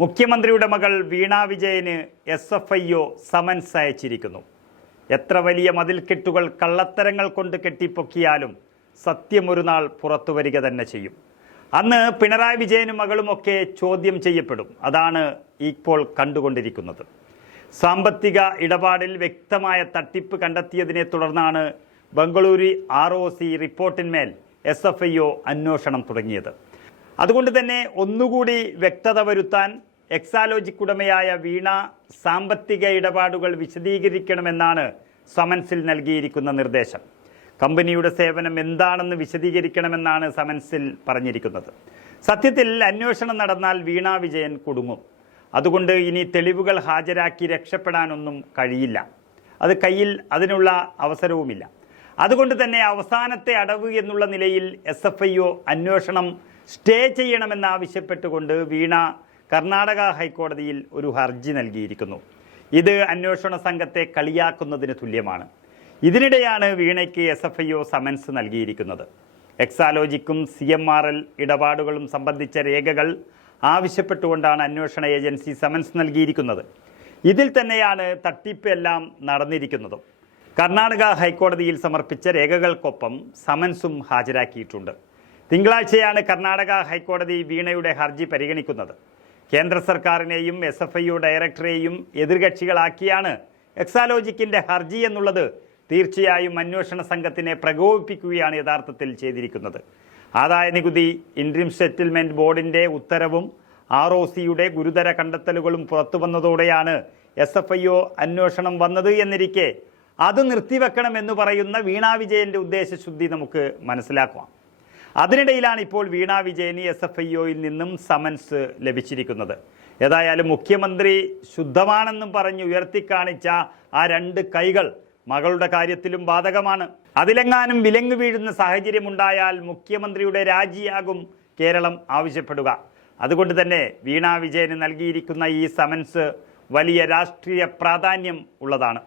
മുഖ്യമന്ത്രിയുടെ മകൾ വീണ വിജയന് S F I O summons അയച്ചിരിക്കുന്നു. എത്ര വലിയ മതിൽക്കെട്ടുകൾ കള്ളത്തരങ്ങൾ കൊണ്ട് കെട്ടിപ്പൊക്കിയാലും സത്യം ഒരു നാൾ പുറത്തു വരിക തന്നെ ചെയ്യും. അന്ന് പിണറായി വിജയനും മകളുമൊക്കെ ചോദ്യം ചെയ്യപ്പെടും. അതാണ് ഇപ്പോൾ കണ്ടുകൊണ്ടിരിക്കുന്നത്. സാമ്പത്തിക ഇടപാടിൽ വ്യക്തമായ തട്ടിപ്പ് കണ്ടെത്തിയതിനെ തുടർന്നാണ് ബംഗളൂരു ആർ ഒ സി റിപ്പോർട്ടിന്മേൽ എസ് എഫ് ഐ ഒ അന്വേഷണം തുടങ്ങിയത്. അതുകൊണ്ട് തന്നെ ഒന്നുകൂടി വ്യക്തത വരുത്താൻ എക്സാലോജിക് ഉടമയായ വീണ സാമ്പത്തിക ഇടപാടുകൾ വിശദീകരിക്കണമെന്നാണ് സമൻസിൽ നൽകിയിരിക്കുന്ന നിർദ്ദേശം. കമ്പനിയുടെ സേവനം എന്താണെന്ന് വിശദീകരിക്കണമെന്നാണ് സമൻസിൽ പറഞ്ഞിരിക്കുന്നത്. സത്യത്തിൽ അന്വേഷണം നടന്നാൽ വീണ വിജയൻ കുടുങ്ങും. അതുകൊണ്ട് ഇനി തെളിവുകൾ ഹാജരാക്കി രക്ഷപ്പെടാനൊന്നും കഴിയില്ല. അത് കയ്യിൽ അതിനുള്ള അവസരവുമില്ല. അതുകൊണ്ട് തന്നെ അവസാനത്തെ അടവ് എന്നുള്ള നിലയിൽ എസ് എഫ് ഐ ഒ അന്വേഷണം സ്റ്റേ ചെയ്യണമെന്നാവശ്യപ്പെട്ടുകൊണ്ട് വീണ കർണാടക ഹൈക്കോടതിയിൽ ഒരു ഹർജി നൽകിയിരിക്കുന്നു. ഇത് അന്വേഷണ സംഘത്തെ കളിയാക്കുന്നതിന് തുല്യമാണ്. ഇതിനിടെയാണ് വീണയ്ക്ക് S F I O summons നൽകിയിരിക്കുന്നത്. എക്സാലോജിക്കും സി എം ആർ എൽ ഇടപാടുകളും സംബന്ധിച്ച രേഖകൾ ആവശ്യപ്പെട്ടുകൊണ്ടാണ് അന്വേഷണ ഏജൻസി സമൻസ് നൽകിയിരിക്കുന്നത്. ഇതിൽ തന്നെയാണ് തട്ടിപ്പ് എല്ലാം നടന്നിരിക്കുന്നതും. കർണാടക ഹൈക്കോടതിയിൽ സമർപ്പിച്ച രേഖകൾക്കൊപ്പം സമൻസും ഹാജരാക്കിയിട്ടുണ്ട്. തിങ്കളാഴ്ചയാണ് കർണാടക ഹൈക്കോടതി വീണയുടെ ഹർജി പരിഗണിക്കുന്നത്. കേന്ദ്ര സർക്കാരിനെയും എസ് എഫ് ഐ യു ഡയറക്ടറെയും എതിർകക്ഷികളാക്കിയാണ് എക്സാലോജിക്കിന്റെ ഹർജി എന്നുള്ളത് തീർച്ചയായും അന്വേഷണ സംഘത്തിനെ പ്രകോപിപ്പിക്കുകയാണ് യഥാർത്ഥത്തിൽ ചെയ്തിരിക്കുന്നത്. ആദായ നികുതി ഇൻട്രീം സെറ്റിൽമെന്റ് ബോർഡിന്റെ ഉത്തരവും ആർ ഒ സിയുടെ ഗുരുതര കണ്ടെത്തലുകളും പുറത്തു വന്നതോടെയാണ് എസ് എഫ് ഐ ഒ അന്വേഷണം വന്നത് എന്നിരിക്കെ അത് നിർത്തിവെക്കണമെന്ന് പറയുന്ന വീണാ വിജയന്റെ ഉദ്ദേശശുദ്ധി നമുക്ക് മനസ്സിലാക്കാം. അതിനിടയിലാണ് ഇപ്പോൾ വീണ വിജയന് എസ് എഫ് ഐ ഒയിൽ നിന്നും സമൻസ് ലഭിച്ചിരിക്കുന്നത്. ഏതായാലും മുഖ്യമന്ത്രി ശുദ്ധമാണെന്നും പറഞ്ഞ് ഉയർത്തിക്കാണിച്ച ആ രണ്ട് കൈകൾ മകളുടെ കാര്യത്തിലും ബാധകമാണ്. അതിലെങ്ങാനും വിലങ്ങ് വീഴുന്ന സാഹചര്യമുണ്ടായാൽ മുഖ്യമന്ത്രിയുടെ രാജിയാകും കേരളം ആവശ്യപ്പെടുക. അതുകൊണ്ട് തന്നെ വീണ വിജയന് നൽകിയിരിക്കുന്ന ഈ സമൻസ് വലിയ രാഷ്ട്രീയ പ്രാധാന്യം ഉള്ളതാണ്.